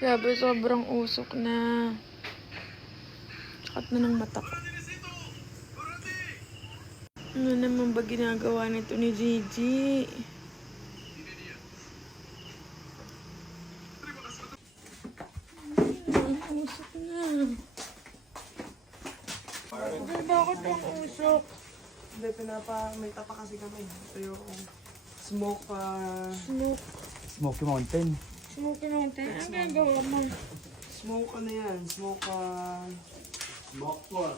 Grabe, sobrang usok na. Sakat na ng mata ko. Ano naman ba ginagawa nito ni Gigi? Ang usok na. Bakit ang usok? Hindi, may tapa kasi kami. Ito yung smoke, Smoky Mountain. Smoke natin. Ang gagawa mo? smoke ano yan? Smoke pork.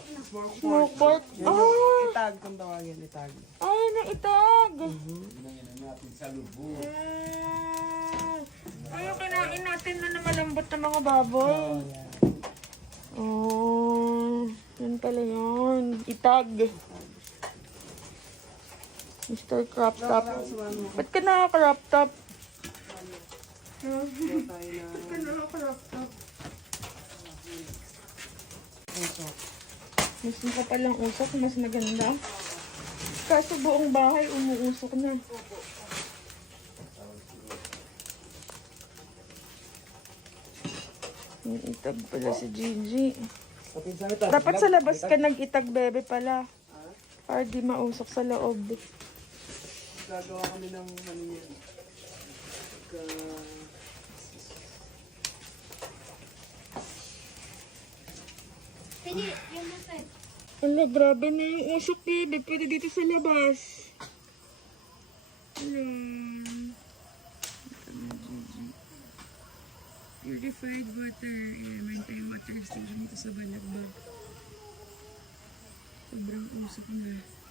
Smoke pork? Yan Ah! yung itag, kung tawagin, itag. Ay, naitag! Ay, yung kinain natin na malambot na mga baboy. Oh, yan pala yun. Itag. Mr. Crop Top. Ba't ka naka-crop top? Ito tayo na Ba't ka naka-crop top? usok. Mas makapalang usok, mas maganda. Kaso buong bahay umuusok na. May itag pala si Gigi. Dapat sa labas ka nag-itag, bebe pala. Para di mausok sa loob. Gagawa kami ng ano yan. Pwede, yung nasa. Ala, grabe na yung usok, bebe. Pwede dito sa labas. Ala. Purified water. Element yung water station dito sa Balagbag. Sobrang usok na.